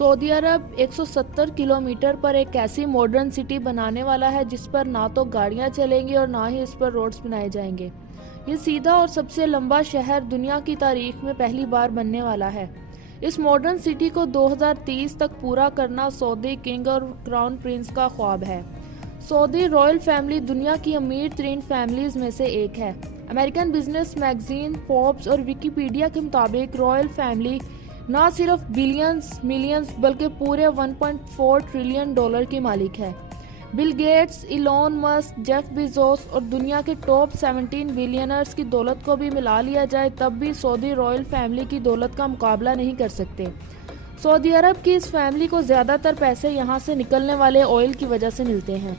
سعودی عرب 170 kilometre پر ایک ایسی modern city بنانے والا ہے جس پر نہ تو گاڑیاں چلیں گی اور نہ ہی اس پر روڈز بنائے جائیں گے۔ یہ سیدھا اور سب سے لمبا شہر دنیا کی تاریخ میں پہلی بار بننے والا ہے۔ اس ماڈرن سٹی کو 2030 تک پورا کرنا سعودی کنگ اور کراؤن پرنس کا خواب ہے۔ سعودی رائل فیملی دنیا کی امیر ترین فیملیز میں سے ایک ہے۔ امریکن بزنس میگزین فوربس اور ویکیپیڈیا کے مطابق رائل فیملی نہ صرف بلینز ملینز بلکہ پورے 1.4 ٹریلین ڈالر کی مالک ہے۔ Bill Gates, Elon Musk, Jeff Bezos اور دنیا کے ٹاپ 17 بلینئرز کی دولت کو بھی ملا لیا جائے تب بھی سعودی رائل فیملی کی دولت کا مقابلہ نہیں کر سکتے۔ سعودی عرب کی اس فیملی کو زیادہ تر پیسے یہاں سے نکلنے والے آئل کی وجہ سے ملتے ہیں۔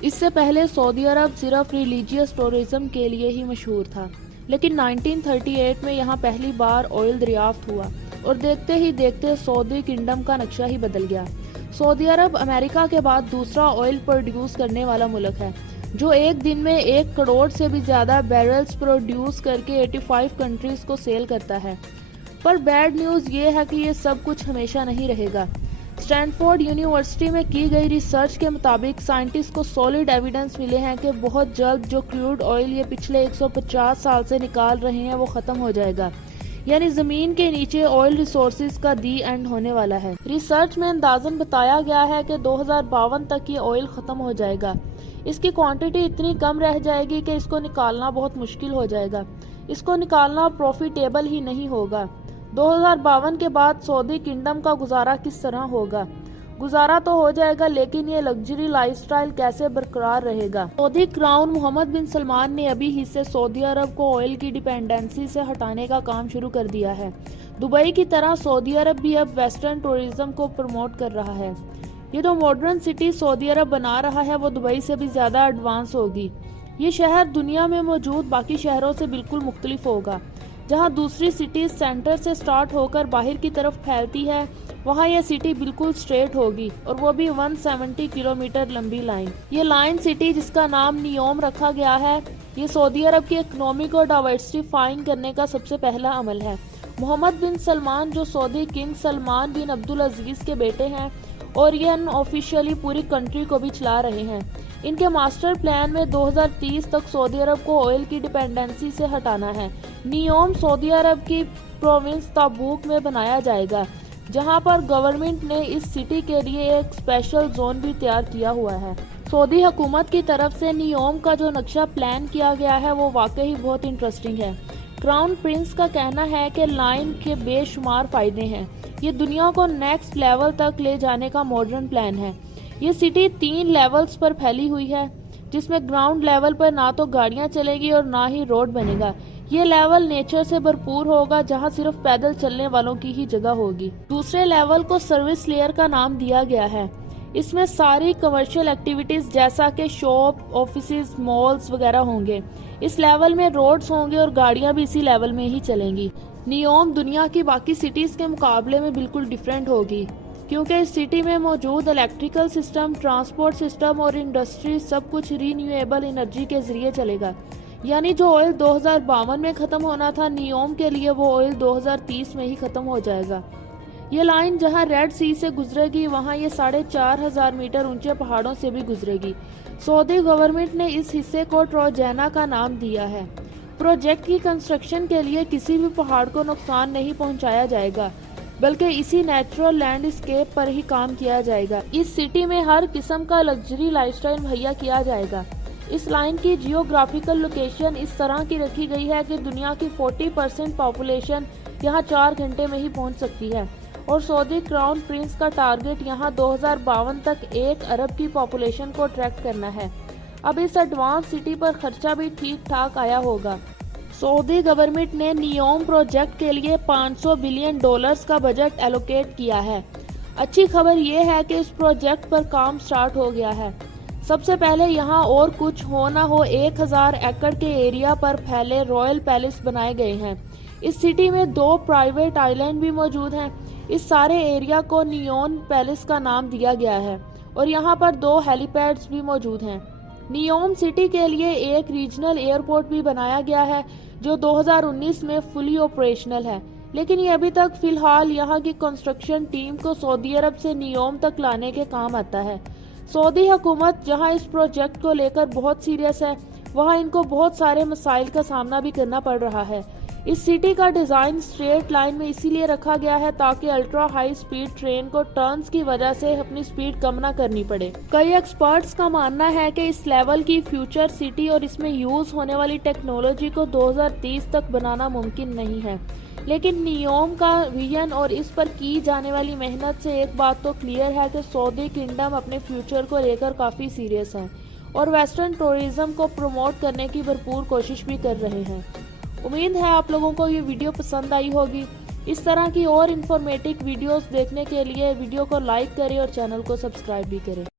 اس سے پہلے سعودی عرب صرف ریلیجیس ٹورزم کے لیے ہی مشہور تھا، لیکن 1938 میں یہاں پہلی بار آئل دریافت ہوا اور دیکھتے ہی دیکھتے سعودی کنگڈم کا نقشہ ہی بدل گیا۔ سعودی عرب امریکہ کے بعد دوسرا آئل پروڈیوس کرنے والا ملک ہے، جو ایک دن میں 1 کروڑ سے بھی زیادہ بیرلز پروڈیوس کر کے 85 کنٹریز کو سیل کرتا ہے۔ پر بیڈ نیوز یہ ہے کہ یہ سب کچھ ہمیشہ نہیں رہے گا۔ اسٹینفورڈ یونیورسٹی میں کی گئی ریسرچ کے مطابق سائنٹسٹ کو سالڈ ایویڈنس ملے ہیں کہ بہت جلد جو کروڈ آئل یہ پچھلے 150 سال سے نکال رہے ہیں وہ ختم ہو جائے گا، یعنی زمین کے نیچے آئل ریسورسز کا دی اینڈ ہونے والا ہے۔ ریسرچ میں اندازاً بتایا گیا ہے کہ 2052 تک یہ آئل ختم ہو جائے گا۔ اس کی کوانٹٹی اتنی کم رہ جائے گی کہ اس کو نکالنا بہت مشکل ہو جائے گا۔ اس کو نکالنا پروفیٹیبل ہی نہیں ہوگا۔ 2052 کے بعد سعودی کنگڈم کا گزارا کس طرح ہوگا؟ گزارا تو ہو جائے گا، لیکن یہ لگژری لائف سٹائل کیسے برقرار رہے گا؟ سعودی کراؤن محمد بن سلمان نے ابھی ہی سے سعودی عرب کو آئل کی ڈیپینڈنسی سے ہٹانے کا کام شروع کر دیا ہے۔ دبئی کی طرح سعودی عرب بھی اب ویسٹرن ٹورزم کو پروموٹ کر رہا ہے۔ یہ جو ماڈرن سٹی سعودی عرب بنا رہا ہے وہ دبئی سے بھی زیادہ ایڈوانس ہوگی۔ یہ شہر دنیا میں موجود باقی شہروں سے بالکل مختلف ہوگا۔ جہاں دوسری سٹیز سینٹر سے سٹارٹ ہو کر باہر کی طرف پھیلتی ہے، وہاں یہ سٹی بالکل سٹریٹ ہوگی، اور وہ بھی 170 کلومیٹر لمبی لائن۔ یہ لائن سٹی جس کا نام نیوم رکھا گیا ہے، یہ سعودی عرب کی اکنامی کو ڈائیورسفائنگ کرنے کا سب سے پہلا عمل ہے۔ محمد بن سلمان جو سعودی کنگ سلمان بن عبدالعزیز کے بیٹے ہیں اور یہ ان آفیشیلی پوری کنٹری کو بھی چلا رہے ہیں، ان کے ماسٹر پلان میں 2030 تک سعودی عرب کو آئل کی ڈیپینڈنسی سے ہٹانا ہے۔ نیوم سعودی عرب کی پروونس تابوک میں بنایا جائے گا، جہاں پر گورنمنٹ نے اس سٹی کے لیے ایک اسپیشل زون بھی تیار کیا ہوا ہے۔ سعودی حکومت کی طرف سے نیوم کا جو نقشہ پلان کیا گیا ہے وہ واقعی بہت انٹرسٹنگ ہے۔ کراؤن پرنس کا کہنا ہے کہ لائن کے بے شمار فائدے ہیں۔ یہ دنیا کو نیکسٹ لیول تک لے جانے کا ماڈرن پلان ہے۔ یہ سٹی 3 لیولز پر پھیلی ہوئی ہے، جس میں گراؤنڈ لیول پر نہ تو گاڑیاں چلے گی اور نہ ہی روڈ بنے گا۔ یہ لیول نیچر سے بھرپور ہوگا، جہاں صرف پیدل چلنے والوں کی ہی جگہ ہوگی۔ دوسرے لیول کو سروس لیئر کا نام دیا گیا ہے۔ اس میں ساری کمرشل ایکٹیویٹیز جیسا کہ شاپ، آفیسز، مالز وغیرہ ہوں گے۔ اس لیول میں روڈز ہوں گے اور گاڑیاں بھی اسی لیول میں ہی چلیں گی۔ نیوم دنیا کی باقی سٹیز کے مقابلے میں بالکل ڈیفرنٹ ہوگی، کیونکہ اس سٹی میں موجود الیکٹریکل سسٹم، ٹرانسپورٹ سسٹم اور انڈسٹری سب کچھ رینیویبل انرجی کے ذریعے چلے گا۔ یعنی جو آئل 2052 میں ختم ہونا تھا، نیوم کے لیے وہ آئل 2030 میں ہی ختم ہو جائے گا۔ یہ لائن جہاں ریڈ سی سے گزرے گی، وہاں یہ 4500 میٹر اونچے پہاڑوں سے بھی گزرے گی۔ سعودی گورنمنٹ نے اس حصے کو ٹروجینا کا نام دیا ہے۔ پروجیکٹ کی کنسٹرکشن کے لیے کسی بھی پہاڑ کو نقصان نہیں پہنچایا جائے گا، بلکہ اسی نیچرل لینڈ اسکیپ پر ہی کام کیا جائے گا۔ اس سٹی میں ہر قسم کا لگژری لائف سٹائل مہیا کیا جائے گا۔ اس لائن کی جیوگرافیکل لوکیشن اس طرح کی رکھی گئی ہے کہ دنیا کی 40% پاپولیشن یہاں 4 گھنٹے میں ہی پہنچ سکتی ہے، اور سعودی کراؤن پرنس کا ٹارگٹ یہاں 2052 تک 1 ارب کی پاپولیشن کو اٹریکٹ کرنا ہے۔ اب اس ایڈوانس سٹی پر خرچہ بھی ٹھیک ٹھاک آیا ہوگا۔ سعودی گورنمنٹ نے نیوم پروجیکٹ کے لیے $500 بلین کا بجٹ ایلوکیٹ کیا ہے۔ اچھی خبر یہ ہے کہ اس پروجیکٹ پر کام سٹارٹ ہو گیا ہے۔ سب سے پہلے یہاں اور کچھ ہو نہ ہو 1000 ایکڑ کے ایریا پر پھیلے رائل پیلس بنائے گئے ہیں۔ اس سٹی میں 2 پرائیویٹ آئی لینڈ بھی موجود ہیں۔ اس سارے ایریا کو نیون پیلس کا نام دیا گیا ہے، اور یہاں پر 2 ہیلی پیڈز بھی موجود ہیں۔ نیوم سٹی کے لیے ایک ریجنل ایئرپورٹ بھی بنایا گیا ہے، جو 2019 میں فلی آپریشنل ہے۔ لیکن یہ ابھی تک فی الحال یہاں کی کنسٹرکشن ٹیم کو سعودی عرب سے نیوم تک لانے کے کام آتا ہے۔ سعودی حکومت جہاں اس پروجیکٹ کو لے کر بہت سیریس ہے، وہاں ان کو بہت سارے مسائل کا سامنا بھی کرنا پڑ رہا ہے۔ اس سٹی کا ڈیزائن اسٹریٹ لائن میں اسی لیے رکھا گیا ہے تاکہ الٹرا ہائی سپیڈ ٹرین کو ٹرنز کی وجہ سے اپنی سپیڈ کم نہ کرنی پڑے۔ کئی ایکسپرٹس کا ماننا ہے کہ اس لیول کی فیوچر سٹی اور اس میں یوز ہونے والی ٹیکنالوجی کو 2030 تک بنانا ممکن نہیں ہے، لیکن نیوم کا ویژن اور اس پر کی جانے والی محنت سے ایک بات تو کلیئر ہے کہ سعودی کنگڈم اپنے فیوچر کو لے کر کافی سیریس ہے اور ویسٹرن ٹورزم کو پروموٹ کرنے کی بھرپور کوشش بھی کر رہے ہیں۔ امید ہے آپ لوگوں کو یہ ویڈیو پسند آئی ہوگی۔ اس طرح کی اور انفارمیٹو ویڈیوز دیکھنے کے لیے ویڈیو کو لائک کریں اور چینل کو سبسکرائب بھی کریں۔